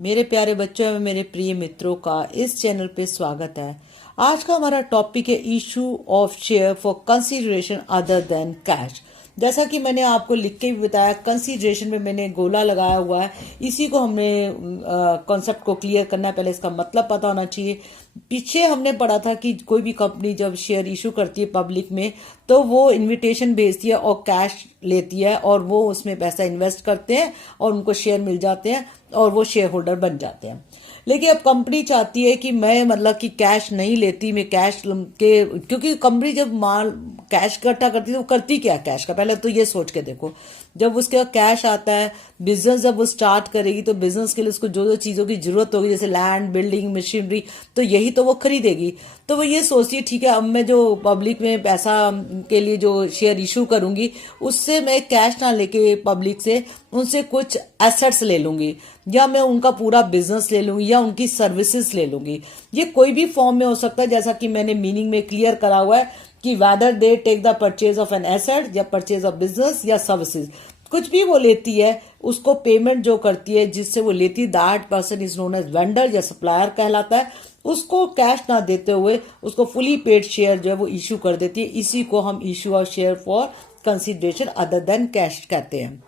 मेरे प्यारे बच्चों एवं मेरे प्रिय मित्रों का इस चैनल पे स्वागत है। आज का हमारा टॉपिक है issue of share for consideration other than cash. जैसा कि मैंने आपको लिख के भी बताया, कंसीडरेशन में मैंने गोला लगाया हुआ है। इसी को हमने कॉन्सेप्ट को क्लियर करना है। पहले इसका मतलब पता होना चाहिए। पीछे हमने पढ़ा था कि कोई भी कंपनी जब शेयर इशू करती है पब्लिक में, तो वो इनविटेशन भेजती है और कैश लेती है और वो उसमें पैसा इन्वेस्ट करते हैं और उनको शेयर मिल जाते हैं और वो शेयर होल्डर बन जाते हैं। लेकिन अब कंपनी चाहती है कि मैं मतलब कि कैश नहीं लेती, मैं कैश के, क्योंकि कंपनी जब माल कैश इकट्ठा करती है तो वो करती क्या कैश का, पहले तो ये सोच के देखो। जब उसके बाद कैश आता है, बिजनेस जब वो स्टार्ट करेगी तो बिजनेस के लिए उसको जो जो चीज़ों की जरूरत होगी, जैसे लैंड, बिल्डिंग, मशीनरी, तो यही तो वो खरीदेगी। तो वो ये सोचती है ठीक है, अब मैं जो पब्लिक में पैसा के लिए जो शेयर इशू करूंगी उससे मैं कैश ना लेके पब्लिक से उनसे कुछ एसेट्स ले लूंगी, या मैं उनका पूरा बिजनेस ले लूंगी, या उनकी सर्विसेज ले लूंगी। ये कोई भी फॉर्म में हो सकता है, जैसा कि मैंने मीनिंग में क्लियर करा हुआ है कि whether they take the purchase of an asset या परचेज ऑफ बिजनेस या सर्विसेज, कुछ भी वो लेती है उसको पेमेंट जो करती है जिससे वो लेती है, that person is known as vendor या सप्लायर कहलाता है। उसको कैश ना देते हुए उसको फुली पेड शेयर जो है वो इश्यू कर देती है। इसी को हम issue of share for consideration other than cash कहते हैं।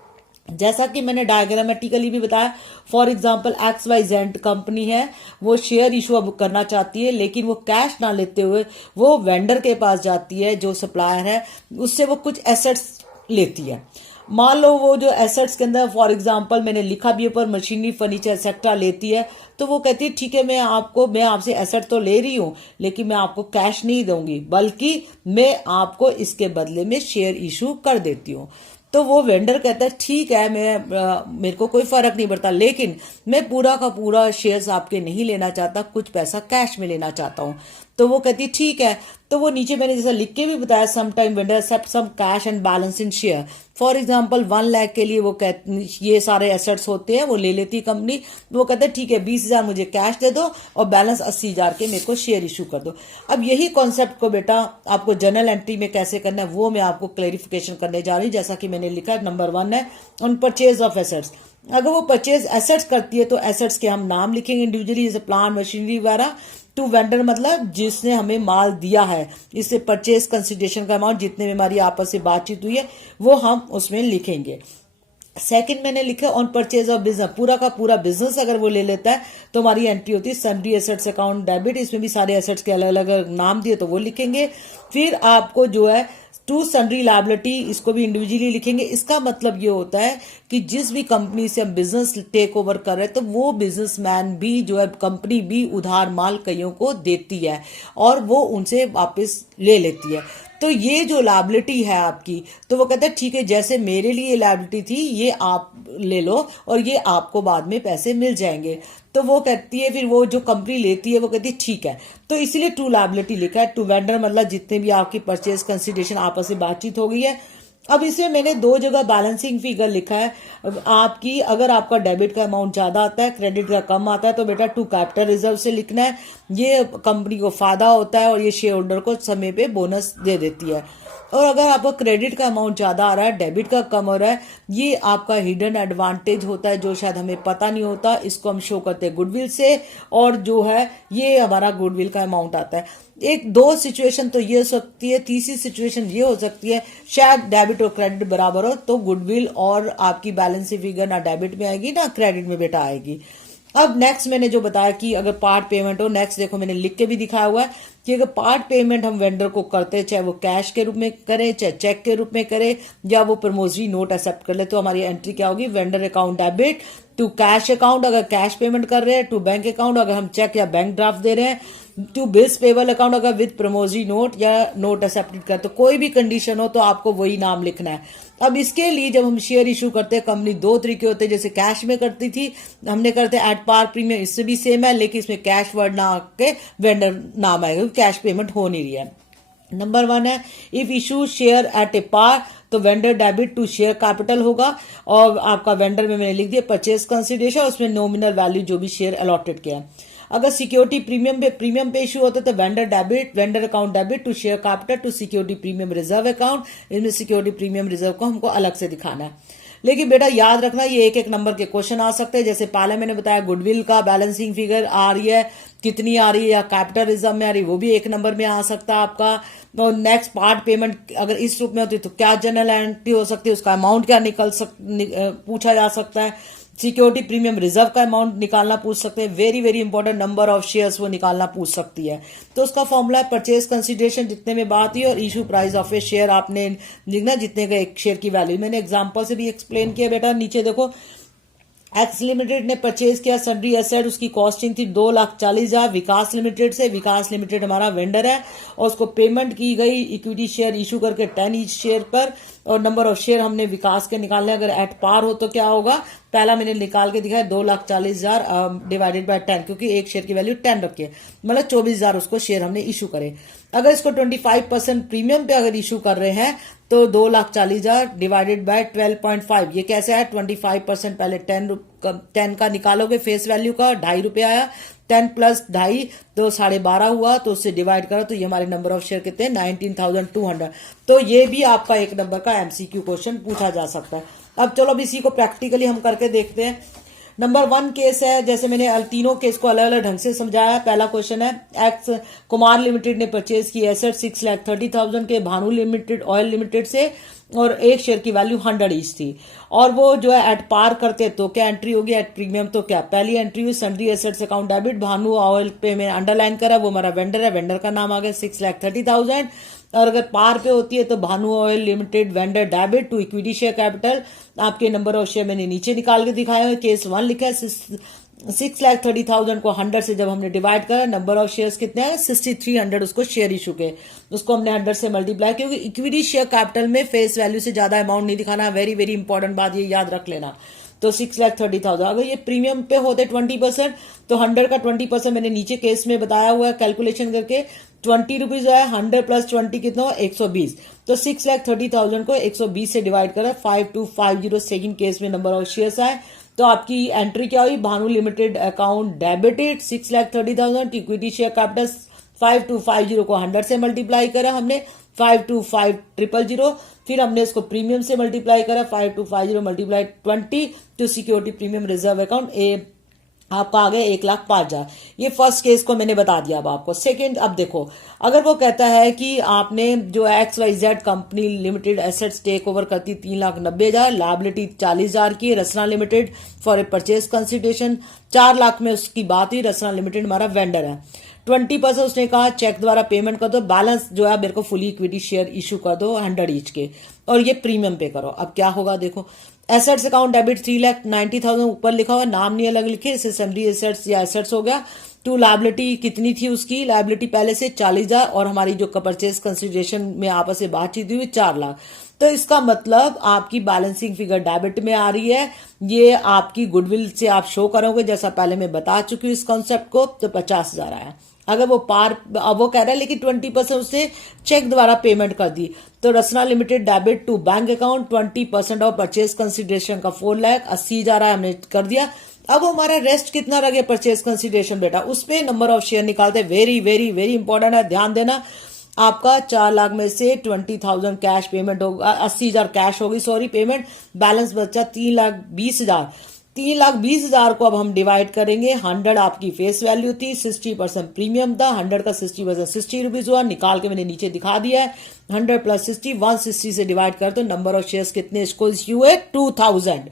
जैसा कि मैंने डायग्रामेटिकली भी बताया, फॉर एग्जांपल XYZ कंपनी है, वो शेयर इशू अब करना चाहती है, लेकिन वो कैश ना लेते हुए वो वेंडर के पास जाती है जो सप्लायर है, उससे वो कुछ एसेट्स लेती है। मान लो वो जो एसेट्स के अंदर फॉर एग्जांपल मैंने लिखा भी ऊपर मशीनरी, फर्नीचर एक्सेट्रा लेती है, तो वो कहती है ठीक है, मैं आपसे एसेट तो ले रही हूं, लेकिन मैं आपको कैश नहीं दूंगी, बल्कि मैं आपको इसके बदले में शेयर इशू कर देती हूँ। तो वो वेंडर कहता है ठीक है, मेरे को कोई फर्क नहीं पड़ता, लेकिन मैं पूरा का पूरा शेयर्स आपके नहीं लेना चाहता, कुछ पैसा कैश में लेना चाहता हूँ। तो वो कहती ठीक है। तो वो नीचे मैंने जैसा लिख के भी बताया, some time vendor accept some cash and balance in share. For example 1 lakh के लिए वो ये सारे एसेट्स होते हैं, वो ले लेती कंपनी। वो कहते हैं ठीक है, 20,000 मुझे कैश दे दो और बैलेंस 80,000 के मेरे को शेयर इशू कर दो। अब यही कॉन्सेप्ट को बेटा आपको जर्नल एंट्री में कैसे करना है वो मैं आपको क्लेरिफिकेशन करने जा रही हूँ। जैसा कि मैंने लिखा है, नंबर 1 है ऑन परचेज ऑफ एसेट्स। अगर वो परचेज एसेट्स करती है तो एसेट्स के हम नाम लिखेंगे इंडिविजुअली, जैसे प्लांट, मशीनरी वगैरह। टू वेंडर मतलब जिसने हमें माल दिया है, इससे परचेज कंसिडरेशन का अमाउंट जितने में हमारी आपस में बातचीत हुई है वो हम उसमें लिखेंगे। सेकंड मैंने लिखा ऑन परचेज ऑफ बिजनेस, पूरा का पूरा बिजनेस अगर वो ले लेता है तो हमारी एंट्री होती है सन्ड्री एसेट्स अकाउंट डेबिट, इसमें भी सारे एसेट्स के अलग अलग नाम दिए तो वो लिखेंगे। फिर आपको जो है टू सन्ड्री लायबिलिटी, इसको भी इंडिविजुअली लिखेंगे। इसका मतलब ये होता है कि जिस भी कंपनी से हम बिजनेस टेक ओवर कर रहे हैं तो वो बिजनेसमैन भी जो है, कंपनी भी उधार माल कईयों को देती है और वो उनसे वापस ले लेती है। तो ये जो लायबिलिटी है आपकी, तो वो कहते हैं ठीक है, जैसे मेरे लिए लायबिलिटी थी ये आप ले लो और ये आपको बाद में पैसे मिल जाएंगे। तो वो कहती है, फिर वो जो कंपनी लेती है वो कहती है ठीक है। तो इसीलिए टू लायबिलिटी लिखा है। टू वेंडर मतलब जितने भी आपकी परचेज कंसिडरेशन आपस में बातचीत हो गई है। अब इसमें मैंने 2 जगह बैलेंसिंग फिगर लिखा है आपकी। अगर आपका डेबिट का अमाउंट ज्यादा आता है, क्रेडिट का कम आता है, तो बेटा टू कैपिटल रिजर्व से लिखना है। ये कंपनी को फायदा होता है और ये शेयर होल्डर को समय पे बोनस दे देती है। और अगर आपका क्रेडिट का अमाउंट ज्यादा आ रहा है, डेबिट का कम हो रहा है, ये आपका हिडन एडवांटेज होता है जो शायद हमें पता नहीं होता। इसको हम शो करते हैं गुडविल से, और जो है ये हमारा गुडविल का अमाउंट आता है। एक 2 सिचुएशन तो ये हो सकती है, तीसरी सिचुएशन ये हो सकती है शायद डेबिट और क्रेडिट बराबर हो, तो गुडविल और आपकी बैलेंस फिगर ना डेबिट में आएगी ना क्रेडिट में बेटा आएगी। अब नेक्स्ट मैंने जो बताया कि अगर पार्ट पेमेंट हो, नेक्स्ट देखो मैंने लिख के भी दिखाया हुआ है कि अगर पार्ट पेमेंट हम वेंडर को करते हैं, चाहे वो कैश के रूप में करें, चाहे चेक के रूप में करें, या वो प्रमोजरी नोट एक्सेप्ट कर ले, तो हमारी एंट्री क्या होगी, vendor account debit to cash account अगर कैश पेमेंट कर रहे हैं, टू बैंक अकाउंट अगर हम चेक या बैंक ड्राफ्ट दे रहे हैं, टू बिल्स पेबल अकाउंट अगर विद प्रमोजरी नोट या नोट एक्सेप्टेड कर, तो कोई भी कंडीशन हो तो आपको वही नाम लिखना है। अब इसके लिए जब हम शेयर इशू करते हैं, कंपनी 2 तरीके होते हैं, जैसे कैश में करती थी, हमने करते हैं एट पार प्रीमियम, इससे भी सेम है, लेकिन इसमें कैश वर्ड ना आके वेंडर नाम आएगा, कैश पेमेंट हो नहीं रही है। नंबर 1 है if issue share at a par, तो vendor debit to share capital होगा, और आपका वेंडर में मैंने लिख दिया परचेज कंसिडरेशन, उसमें नॉमिनल वैल्यू जो भी शेयर अलॉटेड किया है। अगर सिक्योरिटी प्रीमियम पे इशू होता है तो vendor account debit to share capital to security premium reserve account, इसमें सिक्योरिटी प्रीमियम रिजर्व को हमको अलग से दिखाना है। लेकिन बेटा याद रखना ये एक एक नंबर के क्वेश्चन आ सकते हैं। जैसे पहले मैंने बताया गुडविल का बैलेंसिंग फिगर आ रही है, कितनी आ रही है, या कैपिटल रिजर्व में आ रही है, वो भी एक नंबर में आ सकता है आपका। और नेक्स्ट पार्ट पेमेंट अगर इस रूप में होती है तो क्या जनरल एंट्री हो सकती है, उसका अमाउंट क्या पूछा जा सकता है। सिक्योरिटी प्रीमियम रिजर्व का अमाउंट निकालना पूछ सकते हैं। Very very important number of shares वो निकालना पूछ सकती है। तो उसका फॉर्मूला है परचेज कंसिडरेशन जितने में बात हुई और issue price of A share आपने लिखना जितने का एक शेयर की वैल्यू। मैंने एग्जांपल से भी एक्सप्लेन किया बेटा। नीचे देखो एक्स लिमिटेड ने परचेज किया सन्ड्री एसेट, उसकी कॉस्टिंग थी 2,40,000 विकास लिमिटेड से। विकास लिमिटेड हमारा वेंडर है और उसको पेमेंट की गई इक्विटी शेयर इशू करके 10 ईच शेयर पर। और नंबर ऑफ शेयर हमने विकास के निकालने, अगर एट पार हो तो क्या होगा, पहला मैंने निकाल के दिखाया 2,40,000 डिवाइडेड बाय 10, क्योंकि एक शेयर की वैल्यू 10 रखी है, मतलब 24,000 उसको शेयर हमने इशू करे। अगर इसको 25% प्रीमियम पे अगर इशू कर रहे हैं तो 2,40,000 डिवाइडेड बाय 12.5। ये कैसे है, 25% पहले 10 का निकालोगे फेस वैल्यू का, ₹2.5 आया, 10 प्लस 2.5 तो 12.5 हुआ, तो उससे डिवाइड करो तो ये हमारे नंबर ऑफ शेयर कितने, 19,200। तो ये भी आपका एक नंबर का एमसीक्यू क्वेश्चन पूछा जा सकता है। अब चलो अब इसी को प्रैक्टिकली हम करके देखते हैं। नंबर 1 केस है, जैसे मैंने तीनों केस को अलग अलग ढंग से समझाया। पहला क्वेश्चन है, एक्स कुमार लिमिटेड ने परचेज की एसेट 6,30,000 के भानु लिमिटेड ऑयल लिमिटेड से और एक शेयर की वैल्यू 100 ईच थी, और वो जो है एट पार करते तो क्या एंट्री होगी, एट प्रीमियम तो क्या। पहली एंट्री हुई sundry assets account debit, Bhanu oil पे में अंडरलाइन करा, वो हमारा वेंडर है, वेंडर का नाम आ गया 6,30,000। और अगर पार पे होती है तो Bhanu oil limited vendor debit to equity share capital. आपके नंबर ऑफ शेयर मैंने नीचे निकाल के दिखाया है। केस 1 लिखा है 6,30,000 को 100 से जब हमने डिवाइड करा, नंबर ऑफ शेयर्स कितने हैं, 6,300 उसको शेयर इशू के, उसको हमने 100 से मल्टीप्लाई, क्योंकि इक्विटी शेयर कैपिटल में फेस वैल्यू से ज्यादा अमाउंट नहीं दिखाना। वेरी वेरी इंपॉर्टेंट बात ये याद रख लेना। तो 6,30,000 अगर ये प्रीमियम पे होते 20% तो 100 का 20% मैंने नीचे केस में बताया हुआ है कैलकुलेशन करके, 20 रुपीज है, 100 प्लस 20 कितना हो, 120। तो 6,30,000 को 120 से डिवाइड करा, 5250 सेकंड केस में नंबर ऑफ शेयर्स आए। तो आपकी एंट्री क्या हुई, Bhanu limited account debited 6,30,000 equity share capital 5250 को 100 से मल्टीप्लाई करा हमने, 525000, फिर हमने इसको प्रीमियम से मल्टीप्लाई करा, 5250 multiply 20 to security premium reserve account ए आपका आ गया 1,05,000। ये फर्स्ट केस को मैंने बता दिया। अब आपको सेकंड, अब देखो अगर वो कहता है कि आपने जो XYZ company limited assets take over करती 3,90,000, लायबिलिटी 40,000 की, Rasna limited for a purchase consideration 4 lakh में उसकी बात हुई। रसना लिमिटेड हमारा वेंडर है। 20% उसने कहा चेक द्वारा पेमेंट कर दो, बैलेंस जो है मेरे को फुली इक्विटी शेयर इशू कर दो 100 ईच के, और ये प्रीमियम पे करो। अब क्या होगा देखो, एसेट्स अकाउंट डेबिट 3,90,000 ऊपर लिखा हुआ, नाम नहीं अलग लिखे, इसे सन्ड्री एसेट्स या एसेट्स हो गया। टू लायबिलिटी कितनी थी उसकी, लायबिलिटी पहले से 40,000 और हमारी जो परचेज कंसिडरेशन में आपस में बातचीत हुई 4 लाख। तो इसका मतलब आपकी बैलेंसिंग फिगर डेबिट में आ रही है। ये आपकी गुडविल से आप शो करोगे, जैसा पहले मैं बता चुकी हूँ इस कॉन्सेप्ट को, तो 50,000 आया। अगर वो पार, अब वो कह रहा है लेकिन 20% उसने चेक द्वारा पेमेंट कर दी, तो Rasna limited debit to bank account 20% of purchase consideration का 4,80,000 है, हमने कर दिया। अब हमारा रेस्ट कितना रह गया परचेज कंसिडरेशन बेटा, उसपे नंबर ऑफ शेयर निकालते। वेरी वेरी वेरी इंपॉर्टेंट है, ध्यान देना। आपका 4 लाख में से 20,000 कैश पेमेंट होगा, 80,000 कैश होगी सॉरी पेमेंट, बैलेंस बचा 3,20,000। 3,20,000 को अब हम डिवाइड करेंगे, 100 आपकी फेस वैल्यू थी, 60% प्रीमियम था, 100 का 60% 60 रुपीज हुआ, निकाल के मैंने नीचे दिखा दिया है। 100 प्लस 60 160 से डिवाइड कर तो नंबर ऑफ शेयर्स कितने इसको इश्यू है, 2,000।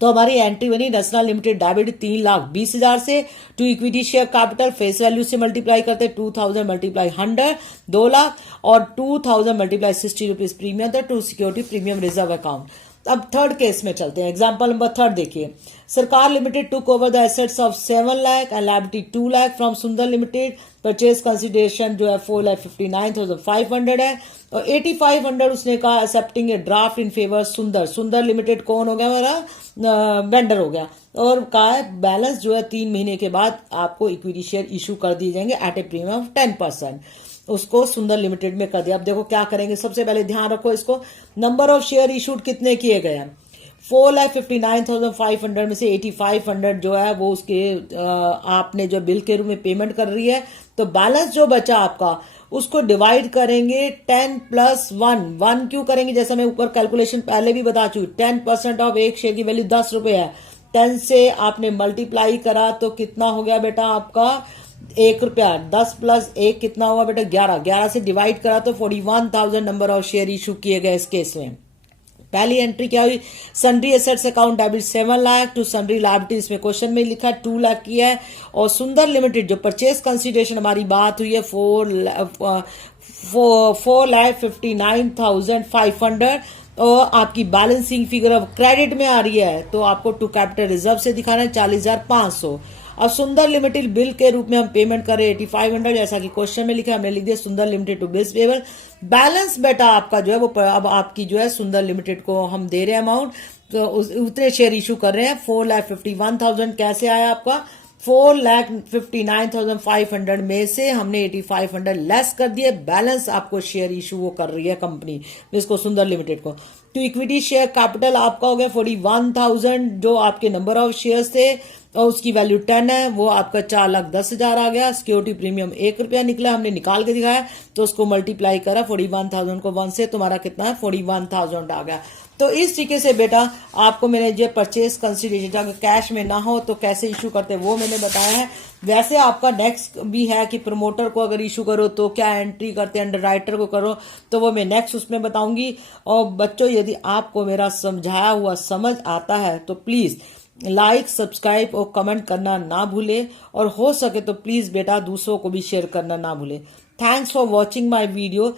तो हमारी एंट्री बनी रसना लिमिटेड डेबिट 3,20,000 से to equity share capital face value से मल्टीप्लाई करते 2,000 मल्टीप्लाई 100 2 लाख और 2,000 मल्टीप्लाई 60 रुपीज प्रीमियम था to security premium reserve account. अब थर्ड केस में चलते हैं। एग्जांपल नंबर 3 देखिए, Sarkar limited took over the assets of 7 lakh and liability 2 lakh from Sundar limited. Purchase consideration जो है 4,59,500 है और 8,500 उसने कहा accepting a draft in favour सुंदर। सुंदर लिमिटेड कौन हो गया, हमारा वेंडर हो गया, और कहा है बैलेंस जो है 3 महीने के बाद आपको इक्विटी शेयर इशू कर दिए जाएंगे एट ए प्रीमियम ऑफ 10%। उसको सुंदर लिमिटेड में कर दिया। अब देखो क्या करेंगे, सबसे पहले ध्यान रखो इसको, नंबर ऑफ शेयर इशूड कितने किए गए हैं, 4,59,500 में से 8,500 जो है वो उसके आपने जो बिल के रूप में पेमेंट कर रही है, तो बैलेंस जो बचा आपका उसको डिवाइड करेंगे 10+1। क्यों करेंगे, जैसा मैं ऊपर कैलकुलेशन पहले भी बता चुकी, 10% ऑफ एक शेयर की वैल्यू 10 रुपए है। 10 से आपने मल्टीप्लाई करा तो कितना हो गया बेटा आपका 1 रुपया। 10+1 कितना हुआ बेटा 11। 11 से डिवाइड करा तो 41,000 नंबर ऑफ शेयर इशू किए गए इस केस में। पहली एंट्री क्या हुई, sundry assets account debit 7 lakh to sundry liabilities में क्वेश्चन में लिखा 2 लाख की है। और सुंदर लिमिटेड जो परचेज कंसिडरेशन हमारी बात हुई है 4,59,500 और आपकी बैलेंसिंग फिगर ऑफ क्रेडिट में आ रही है तो आपको टू कैपिटल रिजर्व से दिखाना है 40,500। अब सुंदर लिमिटेड बिल के रूप में हम पेमेंट करें 8500 जैसा कि क्वेश्चन में लिखा है, हमने लिख दिया Sundar limited to bills payable. Balance बेटा आपका जो है वो अब आपकी जो है सुंदर लिमिटेड को हम दे रहे हैं अमाउंट, तो उतने शेयर इशू कर रहे हैं। 4,51,000 कैसे आया आपका 4,59,500 में से हमने 8,500 लेस कर दिए। बैलेंस आपको शेयर इशू वो कर रही है कंपनी इसको सुंदर लिमिटेड को। तो इक्विटी शेयर कैपिटल आपका हो गया 41,000 जो आपके नंबर ऑफ शेयर्स थे और उसकी वैल्यू 10 है, वो आपका 4,10,000 आ गया। सिक्योरिटी प्रीमियम 1 रुपया निकला, हमने निकाल के दिखाया तो उसको मल्टीप्लाई करा 41,000 को 1 से, तुम्हारा कितना है 41,000 आ गया। तो इस तरीके से बेटा आपको मैंने जो परचेज कंसिडरेशन अगर कैश में ना हो तो कैसे इशू करते हैं वो मैंने बताया है। वैसे आपका नेक्स्ट भी है कि प्रमोटर को अगर इशू करो तो क्या एंट्री करते हैं, अंडर राइटर को करो तो वो मैं नेक्स्ट उसमें बताऊंगी। और बच्चों यदि आपको मेरा समझाया हुआ समझ आता है तो प्लीज लाइक सब्सक्राइब और कमेंट करना ना भूले और हो सके तो प्लीज बेटा दूसरों को भी शेयर करना ना भूले। Thanks for watching my video.